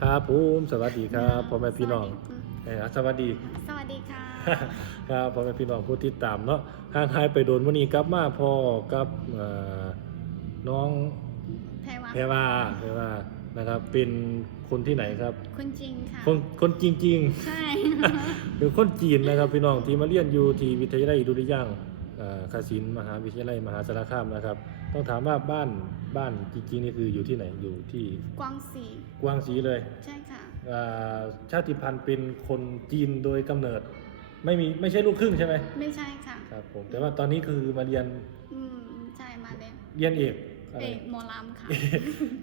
ครับผมสวัสดีครับพ่อแม่พี่น้องสวัสดีเอ่อสวัสดี สวัสดีค่ะ ครับพ่อแม่พี่น้องผู้ติดตามเนาะห่างหายไปโดนวันนี้กลับมาพ่อกับเอ่อน้องแพรวาแพรวาแพรวานะครับ เป็นคนที่ไหนครับคุณจริงค่ะ คนคนจริงใช่ๆเป็นคนจีนนะครับพี่น้องที่มาเรียนอยู่ที่วิทยาลัยดุริยางค์เอ่อคศิลป์มหาวิทยาลัยมหาสารคามนะครับ ต้องถามว่าบ้าน บ้านจริงๆนี่คืออยู่ที่ไหนอยู่ที่กวางสีกวางศรีเลยใช่ค่ะอ่าชาติพันธุ์เป็นคนจีนโดยกำเนิด ไม่มีไม่ใช่ลูกครึ่งใช่ไหมไม่ใช่ค่ะครับผมแต่ว่าตอนนี้คือมาเรียนอืมใช่มาเรียนเรียนเอกอะไรเอกหมอลำค่ะ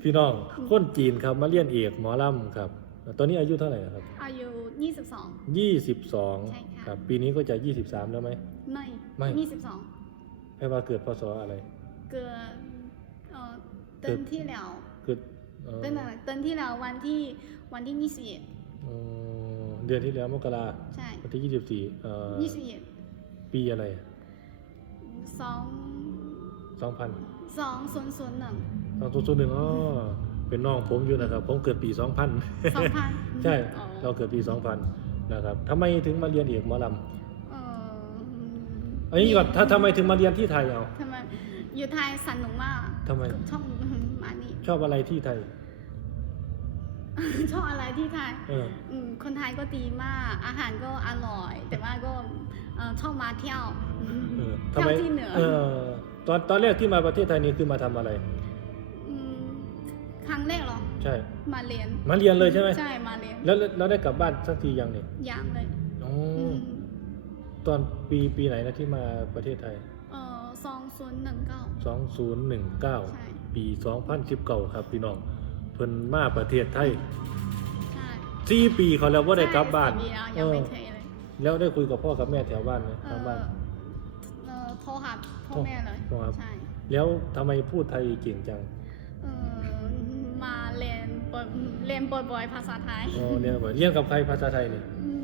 พี่น้องคนจีนครับมาเรียนเอกหมอลำครับ ตอนนี้อายุเท่าไหร่ครับ อายุ 22ยี่สิบสองใช่ค่ะครับปีนี้ก็จะยี่สิบสามแล้วไหม ไม่ไม่ 22 แพ่ว่าเกิดพศอะไร เกิดเอ่ อเดือนที่แล้วเกิดเอ่อเป็นอะไรเดือนที่แล้ววันที่วันที่เอ่อเดือนที่แล้วมกรา21ใช่วันที่ยี่สิบสี่เอ่อ21ปีอะไรสองสองพันสองศูนย์ศูนย์หนึ่งสองศูนย์หนึ่งอ๋อเป็นน้องผมอยู่นะครับ ผมเกิดปีสองพันสองพันใช่อ๋อเราเกิดปี2000นะครับทำไมถึงมาเรียนเอกหมอลเอ่อำ อันนี้ก่อนถ้าทำไมถึงมาเรียนที่ไทยเอาทำไมอยู่ไทยสนุกมากทำไม ชอบมานี่ชอบอะไรที่ไทย ชอบอะไรที่ไทยเออ อืมคนไทยก็ดีมาก อาหารก็อร่อย แต่ว่าก็เอ่อชอบมาเที่ยว เออเที่ยวที่เหนือ เออตอนตอนแรกที่มาประเทศไทยนี่คือมาทำอะไรมครั้งแรกเหรอ ใช่ มาเรียนมาเรียนเลยใช่ไหม ใช่ มาเรียนแล้วแล้วได้กลับบ้านสักทียังเนี่ยยังเลย อ๋ออืม ตอนปีปีไหนนะที่มาประเทศไทย เอ่อสองศูนย์หนึ่งเก้า2019ใช่ปี 2019 ครับพี่น้อง เพิ่นมาประเทศไทยใช่สี่ปีเขาแล้วว่าได้กลับบ้าน ใช่สี่ปีแล้วยังไม่เออเคยเลยแล้วได้คุยกับพ่อกับแม่แถวบ้านไหมเอทางอบ้านเอ่อโทรหาพ่อแม่เลยโทรหา ใช่แล้วทำไมพูดไทยเก่งจังเออมาเรียนบ่อยเรียนบ่อยๆภาษาไทยอ๋อเรียนบ่อยเรียนกับใครภาษาไทยนี่ อืม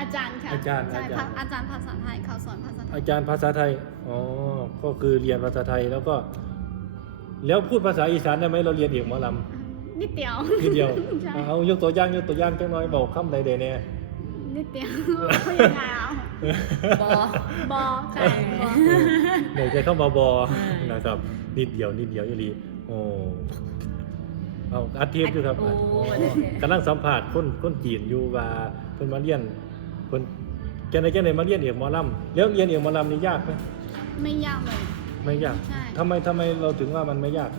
อาจารย์ค่ะอาจารย์ใช่อาจารย์ภาอาจารย์ภาษาไทยเขาสอนภาษาไทยอาจารย์ภาษาไทย อ๋อ ก็คือเรียนภาษาไทยแล้วก็ แล้วพูดภาษาอีสานได้ไหมเราเรียนเอกหมอลนิดเดียวำทีเดียว ใช่ เอายกตัวอย่างยกตัวอย่างจังน้อยบอกคำใดๆเนี่ยนิดเดียวพูดยังไงอะบอ บอใช่บอ เดี๋ยวจะเข้ามาบอเออนะครับ นิดเดียวนิดเดียวอีหลีโอ้เอาอัดเทปอยู่ครับโอ้อ๋อโอเคกำลังสัมผัสคนคนจีนอยู่ว่าเพิ่นมาเรียน เพิ่นแกในแกในมาเรียนเอกหมอลำแล้วเรียนเอกหมอลำนี่ยากไหมไม่ยากเลย ไม่ยากใช่ ทำไมทำไมเราถึงว่ามันไม่ยาก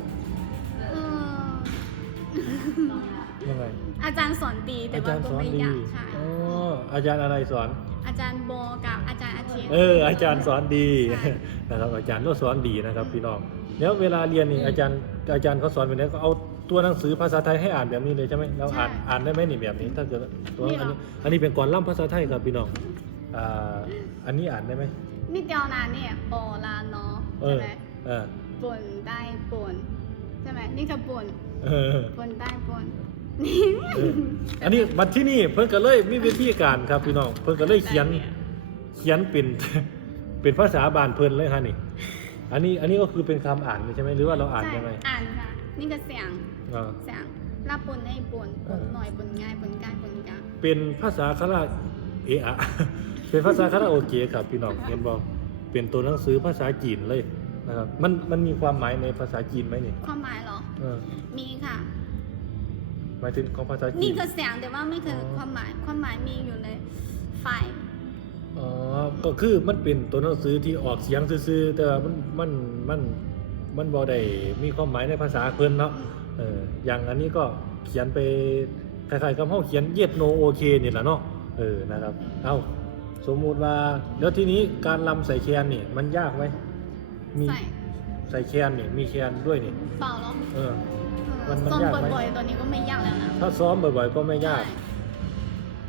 เออ ยังไงอาจารย์สอนดีแต่ว่าก็ไม่ยากใช่อ๋ออาจารย์อะไรสอน อาจารย์โบกับอาจารย์อาทิตย์ เออ อาจารย์สอนดีใช่ นะครับอาจารย์ก็สอนดีนะครับ พี่น้องแล้วเวลาเรียนนี่อาจารย์อาจารย์เขาสอนแบบนี้ก็เอา ตัวหนังสือภาษาไทยให้อ่านแบบนี้เลยใช่ไหมเราอ่านอ่านได้ไหมนี่แบบนี้ถ้าเกิดตัวอันนี้อันนี้เป็นก่อนล่ำภาษาไทยครับพี่น้องอ่าอันนี้อ่านได้ไหมนิดเดียวนะเนี่ยโบลาเนาะเอใช่อไหมเออปนได้ปนใช่ไหมนี่คือปนเออปนได้ปนเอออันนี้บัดที่นี่เพิ่นก็เลยมีวิธีการครับพี่น้องเพิ่นก็เลยเขียนเขียนเป็น เป็นภาษาบานเพิ่นเลยฮะนี่ อันนี้อันนี้ก็คือเป็นคำอ่านเลยใช่ไหมหรือว่าเราอ่านใช่ยังไงอ่านค่ะ นี่ก็เสียงอ่าเสียงรับปนได้ปนปนเออหน่อยปนง่ายปนกลางปนกลางเป็นภาษาคาราเอะอะเป็นภาษาคาราโอเกะครับพี่น้องเห็นบอกเป็นตัวหนังสือภาษาจีนเลยนะครับมันมันมีความหมายในภาษาจีนไหมนี่ความหมายเหรอ เออมีค่ะ หมายถึงของภาษาจีนี่นคือเสียงแต่ว่าไม่คือออความหมายความหมายมีอยู่ในไฟล์อ๋อก็คือมันเป็นตัวหนังสือที่ออกเสียงซื่อๆแต่ว่ามันมันมัน มันบ่ได้มีความหมายในภาษาเพิ่นเนาะเอออย่างอันนี้ก็เขียนไปคล้ายๆกับเฮาเขียนเย็ดโนโอเคนี่แหละเนาะเออนะครับเอาสมมุติว่าแล้วทีนี้การลำใส่แคนนี่มันยากไหมมีใส่ใส่แคนนี่มีแคนด้วยนี่เปล่าเหรอเออเออ มันมันซ้อมยากไหม บ่อยๆตัวนี้ก็ไม่ยากแล้วนะถ้าซ้อมบ่อยๆก็ไม่ยากใช่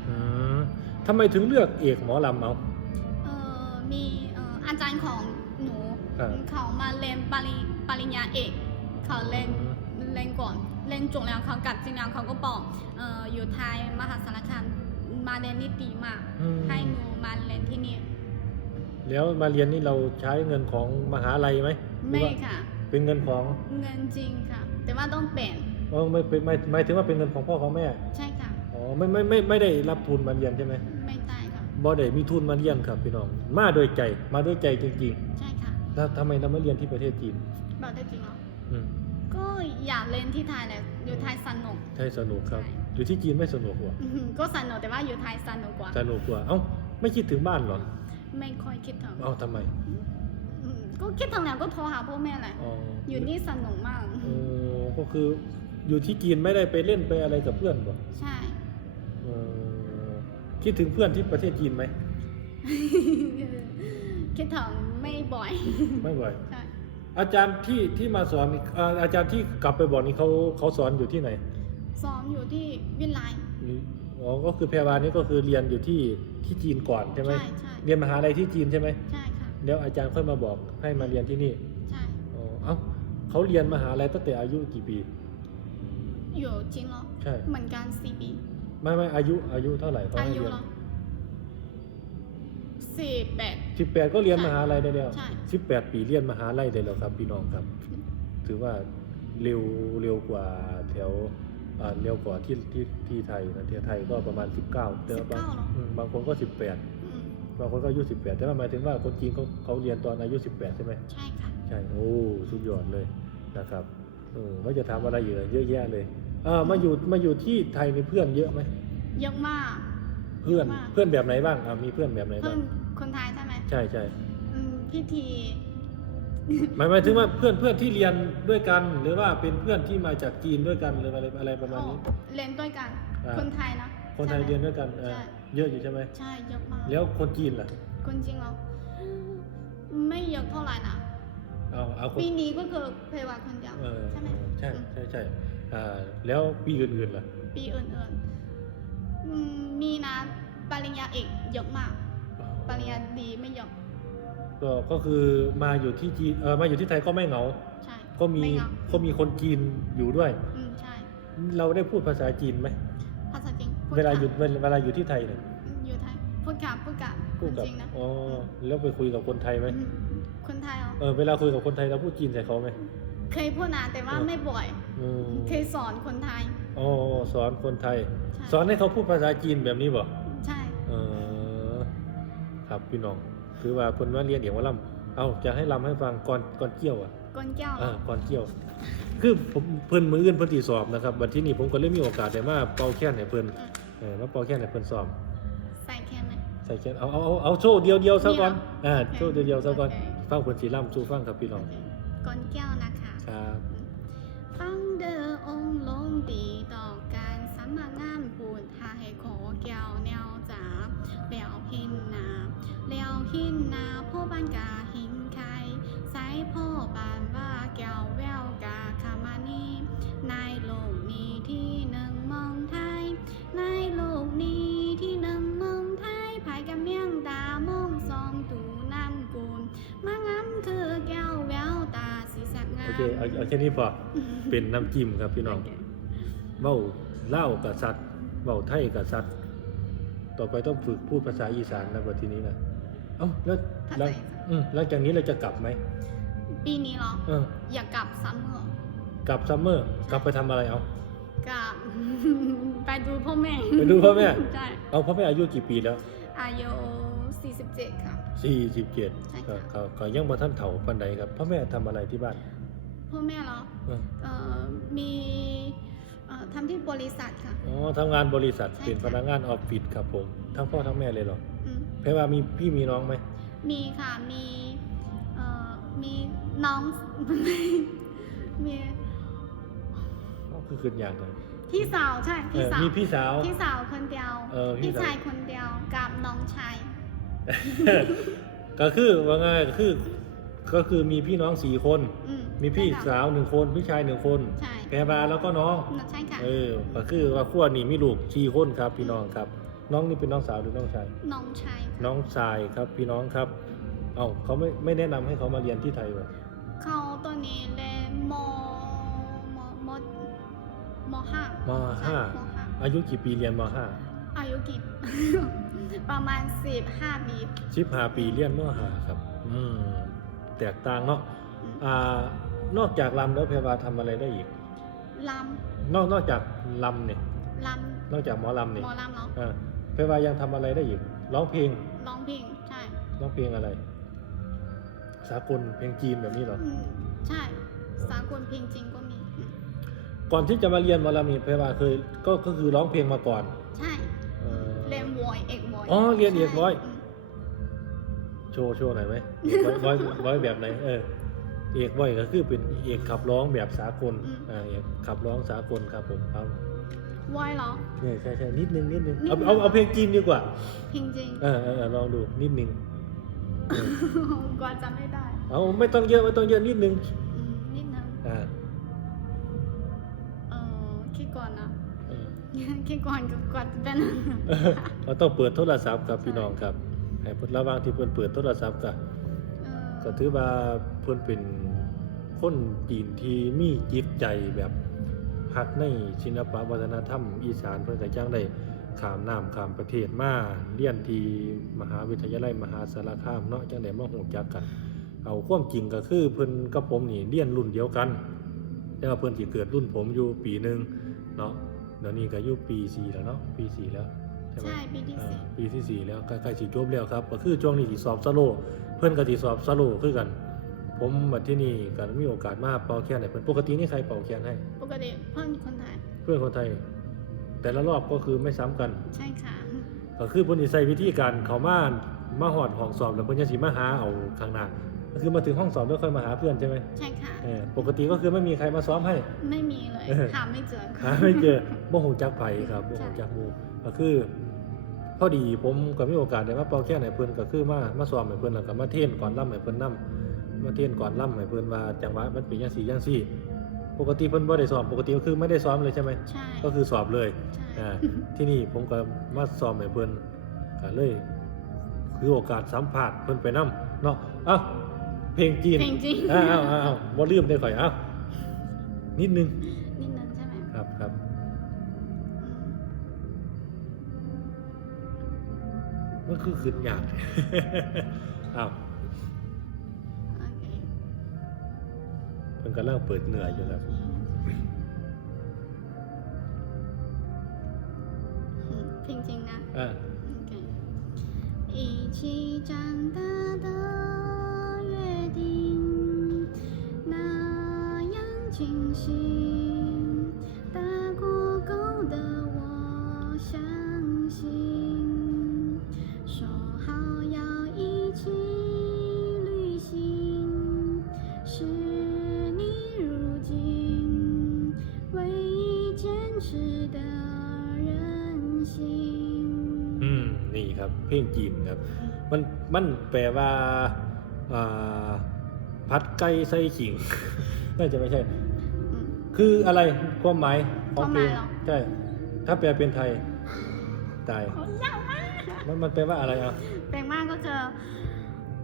อืมทำไมถึงเลือกเอกหมอลำเอา เออมีเอ่ออาจารย์ของ หนูครับเขามาเรียนปริปริญญาเอก เขาเรียนเรียนก่อนเรียนจบแล้วเขากลับจริงแล้วเขาก็บอกเอออยู่ไทยมหาสารคามมาเรียนนี่ดีมาก อืมให้หนูมาเรียนที่นี่แล้วมาเรียนนี่เราใช้เงินของมหาลัยไหมหรือไม่ว่าค่ะ เป็นเงินของเงินจริงค่ะ แต่ว่าต้องเปลี่ยนอ๋อไม่เป็นไม่หมายถึงว่าเป็นเงินของพ่อของแม่ ใช่ค่ะ อ๋อไม่ไม่ไม่ไม่ได้รับทุนมาเรียนใช่ไหมไม่ได้ค่ะ บ่ได้มีทุนมาเรียนครับพี่น้อง มาโดยใจมาด้วยใจจริงใช่ค่ะๆแล้วทำไมเราไม่เรียนที่ประเทศจีนบอกได้จริงเหรอ อืมก็อยากเล่นที่ไทยแหละอยู่ไทยสนุกใช่สนุกครับ ใช่ อยู่ที่จีนไม่สนุกกว่าอื้อหือก็สนุกแต่ว่าอยู่ไทยสนุกกว่า สนุกกว่าเอ้าไม่คิดถึงบ้านเหรอไม่ค่อยคิดถึงเอ้าทำไมอืมก็คิดถึงแล้วก็โทรหาพ่อแม่แหละ อ๋ออยู่นี่สนุกมากเออก็คืออยู่ที่จีนไม่ได้ไปเล่นไปอะไรกับเพื่อนบ่ใช่ เออ คิดถึงเพื่อนที่ประเทศจีนไหม คิดถึงไม่บ่อย ไม่บ่อย ใช่ อาจารย์ที่ที่มาสอนนี่อ่าอาจารย์ที่กลับไปบอกนี่เขาเขาสอนอยู่ที่ไหนซ้อมอยู่ที่วิไลนี่อ๋อก็คือแพรวานี่ก็คือเรียนอยู่ที่ที่จีนก่อนใช่ไหมใช่ใช่ เรียนมหาลัยที่จีนใช่ไหมใช่ค่ะ เดี๋ยวอาจารย์ค่อยมาบอกให้มาเรียนที่นี่ใช่ อ๋อเอ้าเขาเรียนมหาลัยตั้งแต่อายุกี่ปี อยู่จริงเหรอใช่ เหมือนกันสี่ปี ไม่ไม่อายุอายุเท่าไหร่เขาอาให้ยุเรียนเหรอสี่แปด สิบแปดก็เรียนมหาลัยได้แล้วใช่ สิบแปดปีเรียนมหาลัยได้แล้วครับ พี่น้องครับ ถือว่าเร็วเร็วกว่าแถวอ่าเร็วกว่าที่ที่ที่ไทยนะที่ไทยก็ประมาณ19แต่ว่าบาง19เหรออืมบางคนก็18อืมบางคนก็อายุ18แต่ว่าหมายถึงว่าคนจีนเขาเขาเรียนตอนอายุ18ใช่ไหม ใช่ค่ะ ใช่ โอ้ สุดยอดเลยนะครับเออว่าจะทำอะไรอยู่เยอะแยะเลย อ่ามาอยู่มาอยู่ที่ไทยมีเพื่อนเยอะไหมเยอะมาก เพื่อนเยอะมาก เพื่อนแบบไหนบ้างอ่ามีเพื่อนแบบไหนเพื่บ้าองนคนไทยใช่ไหมใช่ใช่อืมพี่ที หมายหมายถึงว่าเพื่อนเพื่อนที่เรียนด้วยกัน หรือว่าเป็นเพื่อนที่มาจากจีนด้วยกันหรืออะไรอะไรประมาณนี้อ๋อเรียนด้วยกัน อ่า คนไทยนะคนไทยใช่หมเรียนด้วยกันเออใช่เยอะอยู่ใช่ไหมใช่เยอะมากแล้วคนจีนล่ะคนจริงเหรอไม่เยอะเท่าไหร่นะเอาเอาคนปีนี้ก็คือเพวาคนเดียวเออใช่ไหมใช่อืมใช่ใช่ อ่าแล้วปีอื่นๆล่ะ ปีอื่นๆอืมมีนะปริญญาเอกเยอะมาก ปริญญาดีไม่เยอะก็ก็คือมาอยู่ที่จีนเออมาอยู่ที่ไทยก็ไม่เหงา ใช่ก็มีไเหงาก็มีคนจีนอยู่ด้วย อืมใช่ เราได้พูดภาษาจีนไหมภาษาจริงพูดเวลาอยู่กับเวลาอยู่ที่ไทยเนี่ยอยู่ไทยพูดกับพูดกับคพูดนกับจริงนะอ๋อแล้วไปคุยกับคนไทยไหมอืมคนไทยเหรอเออเวลาคุยกับคนไทยเราพูดจีนใส่เขาไหม เคยพูดนะแต่ว่าเออไม่บ่อย อืมเคยสอนคนไทย อ๋อสอนคนไทย ใช่ สอนให้เขาพูดภาษาจีนแบบนี้บ่ใช่เออครับพี่น้อง คือว่าเพิ่นว่าเรียนเดี๋ยวว่าลำเอาจะให้ลำให้ฟังก่อนก่อนเกี่ยวอะ กนแก้วเหรอ่าอก่อนเกี่ยว คือผมเพิ่นมืออื่นเพิ่นสิสอบนะครับวันที่นี้ผมก็เลยมีโอกาสได้มาเป่าแค้นให้เพิ่นอืมเออมาเป่าแค้นให้เพิ่นสอบ ใส่แค่ไหนใส่แค้นเอาเอาเอาเอาโชว์เดียวเดียวๆซะก่อนนี่เหรออ่าโอเคโชว์เดียวเดียวๆซะก่อน โอเค ฟังเพิ่นสิล่ำสู่ฟังครับพี่น้อง กนแก้วนะคะ ครับฟังเดอองลงดีต่อการสามักงานปูนทยขอแก้วแนวจ๋าแล้วหินนาแล้วหินนาพ่อบ้านกาหินไข่สายพ่อบ้านว่าแก้วแวว เคเอาเอาแค่นี้พอ เป็นน้ำจิ้มครับพี่น้องเว้าเล่าวกับสัตว์เว้าไทยกับสัตว์ต่อไปต้องฝึกพูดภาษาอีสานนะวันทีนี้นะเอ้าแล้วหลังอืมหลังจากนี้เราจะกลับไหมปีนี้เหรอ เอออยากกลับซัมเมอร์กลับซัมเมอร์กลับไปทำอะไรเอา กลับ ไปดูพ่อแม่ไปดูพ่อแม่ ใช่เอาพ่อแม่อายุกี่ปีแล้วอายุ47 ค่ะสี่สิบเจ็ดใช่ค่ะก็ก็ยังบ่ท่านเฒ่าปานใดครับพ่อแม่ทำอะไรที่บ้าน พ่อแม่เหรอเออเอ่อมีเอ่อทำที่บริษัทค่ะ อ๋อทำงานบริษัทใช่เป็นค่ะ พนักงานออฟฟิศครับผม ทั้งพ่อทั้งแม่เลยเหรออืมแพรว่ามีพี่มีน้องไหมมีค่ะมีเอ่อมีน้อง มีอ๋อคือขึ้นอย่างเลยพี่สาวใช่เอพี่อสาวมีพี่สาว พี่สาวคนเดียวเออพี่พี่สาว ชายคนเดียวกับน้องชาย ก็คือว่าไงก็คือ ก็คือมีพี่น้องสี่คน อืมมีพี่ใช่ค่ะ สาวหนึ่งคน พี่ชายหนึ่งคนใช่ แพรบาแล้วก็น้อง ใช่ค่ะ เออก็คือว่าขั้วนี่มีลูกสี่คนครับ พี่น้องครับ น้องนี่เป็นน้องสาวหรือน้องชาย น้องชายค่ะน้องชายครับ พี่น้องครับ เอ้าเขาไม่ไม่แนะนำให้เขามาเรียนที่ไทยวะเขาตัวนี้เรียนมมมมห้ามใช่ห้ามห้าอายุกี่ปีเรียนมห้าอายุกี่ ประมาณสิบห้าปี สิบห้าปีเรียนมห้าครับ อืม แตกต่างเนาะอืมอ่านอกจากรำแล้วแพรวาทำอะไรได้อีกลนอกนอกจากลำเนี่ยำลนอกจากหมอลำำเนี่ยหมอลำเนาะอ่าเพว่ายังทำอะไรได้อีกร้องเพลงร้องเพลงใช่ร้องเพลงอะไร สากลเพลงจีนแบบนี้เหรออืมใช่ สากลเพลงจริงก็มีอืมก่อนที่จะมาเรียนหมอลำนี่เพว่าเคยก็ก็คือร้องเพลงมาก่อนใช่ เอ่อ เรียนวอยเอกวอยอ๋อเรียนเอกวอย ใช่ม โชว์โชว์หน่อยไหมร้อยร้อยแบบไหนเออเอกบ่อยก็คือเป็นเอกขับร้องแบบสากลอ่าเอกขับร้องสากลครับผมเอาวอยเหรอเนี่ยใช่ใช่นิดนึงนิดนึงนิดเอานึงเอาเอาเพลงจีนดีกว่า เพลงจริงเออเออเออลองดูนิดนึงกว่าจะไม่ได้ เอาไม่ต้องเยอะไม่ต้องเยอะนิดนึงอืมนิดนึงอ่าเออคิดก่อนนะเออคิดก่อนก็กว่าจะเป็นเราต้องเปิดโทรศัพท์กับพี่น้องครับ ให้เพิ่นระหว่างที่เพิ่นเปิดโทรศัพท์กับเออก็ถือว่าเพิ่นเป็นคนจีนที่มีจิตใจแบบฮักในศิลปวัฒนธรรม อีสานเพิ่นก็จังได้ข้ามน้ำข้ามประเทศมาเรียนที่มหาวิทยาลัยมหาสารคามเนาะจังได้มาฮู้จักกัน เอาความจริงก็คือเพิ่นกับผมนี่เรียนรุ่นเดียวกัน แต่ว่าเพิ่นสิเกิดรุ่นผมอยู่ปีหนึงเนาะเดี๋ยวนี้ก็อยู่ปีสี่แล้วเนาะปีสี่แล้ว ใช่ไหมใช่ปีที่อ่าสี่ปีที่สี่แล้วใกล้ๆสิจบแล้วครับก็คือช่วงนี้สิสอบสโลว์เพื่อนก็สิสอบสโลว์คือกัน ผมมาที่นี่ก็มีโอกาสมาเป่าแคนให้เพื่อนปกตินี่ใครเป่าแคนให้ ปกติเพื่อนคนไทยเพื่อนคนไทย แต่ละรอบก็คือไม่ซ้ำกัน ใช่ค่ะ ก็คือเพิ่นสิใช้วิธีการเขามามาหอดห้องสอบแล้วเพิ่นจะสิมาหาเอาข้างหน้าก็ คือมาถึงห้องสอบแล้วค่อยมาหาเพื่อนใช่ไหมใช่ค่ะเออปกติก็คือไม่มีใครมาซ้อมให้ ไม่มีเลยเออหาไม่เจอหาไม่เจอบ่ฮู้จักไผครับบ่ใช่ฮู้จักหมู่ก็คือพอดีผมก็มีโอกาสได้มาเป่าแค่ไหนเพิ่นก็คือมามาซ้อมให้เพิ่นแล้วก็มาเทรนก่อนล่ำให้เพิ่นนํมาเทรนก่อนล่ำให้เพิ่นว่าจังหวะมันเป็นจังซี่จังซี่ปกติเพิ่นบ่ได้ซ้อมปกติก็คือไม่ได้ซ้อมเลยใช่ไหมใช่ก็คือสอบเลยใช่อ่าที่นี่ผมก็มาซ้อมให้เพิ่นก็เลยคือโอกาสสัมภาษณ์เพิ่นไปนํเนาะเอ้า เพลงจีน เพลงจริง อ้าวอ้าวอ้าวบ่ลืมได้ข่อยเอ้านิดนึง นิดนึงใช่ไหม ครับครับ มันคือขึ้นยาก อ้าว โอเค มันกำลังเปิดเหนื่อยอยู่ครับ อืมเพลงจริงนะ อ่า OK，一起长大的 清晰。大过够的我相信，说好要一起旅行，是你如今唯一坚持的任性。 อืม นี่ครับ เพลงจีนครับ มัน มันแปลว่า อ่า พัดไก่ใส่ขิง น่าจะไม่ใช่ 嗯 คืออะไรความหมายของเพลงความหมายเหรอ ใช่ถ้าแปลเป็นไทยตาย好ยากมากมันมันแปลว่าอะไรอะแปลงมากก็คือ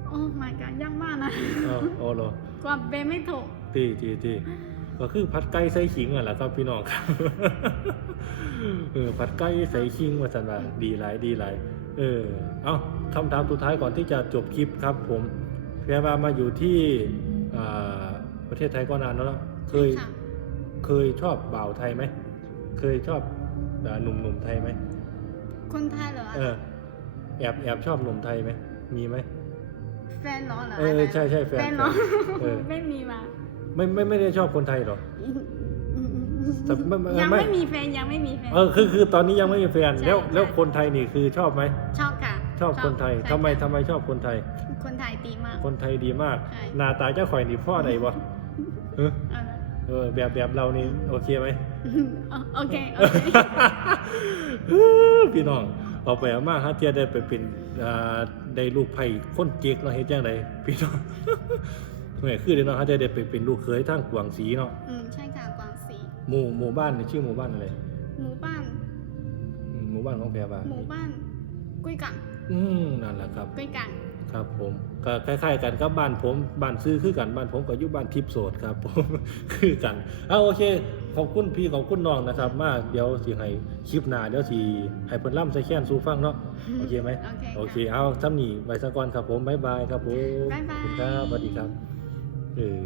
โอ้ my god ยากมากนะอ๋อโอ้โหกว่าเปลไม่ถูกทีทีทีก็คือผัดไก่ใส่ขิงอะแหละครับพี่น้องครับ เออผัดไก่ใส่ขิงว่าสันว่าดีหลายดีหลายเออ เอาคำถามสุดท้ายก่อนที่จะจบคลิปครับ ผมแพรว่ามาอยู่ที่อ่าประเทศไทยก็นานแล้วเนอะเคยค่ะ เคยชอบบ่าวไทยไหม เคยชอบอ่าหนุ่มหนุ่มไทยไหม คนไทยเหรอเออ แอบแอบชอบหนุ่มไทยไหม มีไหม แฟนเหรอหรือเออะอไรใช่ใช่แฟนแฟนเหรอเออไม่มีมา ไม่ไม่ไม่ได้ชอบคนไทยหรอแต่ไม่ไม่ยังไม่ไม่มีแฟนยังไม่มีแฟน เออคือคือตอนนี้ยังไม่มีแฟนใช่แล้วใช่แล้วคนไทยนี่คือชอบไหม ชอบค่ะ ชอบคนไทยใช่ทำไมค่ะทำไมชอบคนไทย คนไทยดีมาก คนไทยดีมากใช่หน้าตาเจ้าข่อยนี่พ่อใดวะเออ เออเออแบบแบบเรานี่โอเคไหม โอเค โอเค พี่น้องเอาไปเอามาฮะเทียได้ไปเป็นอ่าได้ลูกไผ่คนเจ๊กเนาะเฮ็ดจังไดพี่น้องแหม่คือเด้เนาะฮะจะได้ไปเป็นลูกเขยทางกวางสีเนาะอืมใช่ค่ะกวางสีหมู่หมู่บ้านนี่ชื่อหมู่บ้านอะไรหมู่บ้านอืมหมู่บ้านของแพรว่าหมู่บ้านกุ้ยกังอืมนั่นแหละครับกุ้ยกัง ครับผมก็คล้ายๆ กันกับบ้านผมบ้านซื้อคือกันบ้านผมก็อยู่บ้านทิพย์โสดครับผมคือกันเอาโอเคขอบคุณพี่ขอบคุณน้องนะครับ มาเดี๋ยวสิให้คลิปหน้าเดี๋ยวสิให้เพิ่นล่ำใส่แค้นสู่ฟังเนาะโอเคไหมโอเคโอเคค่ะเอาซ้ำนี่ไว้ซะก่อนครับผมบ๊ายบายครับผมบ๊ายบายขอบคุณครับสวัสดีครับเออ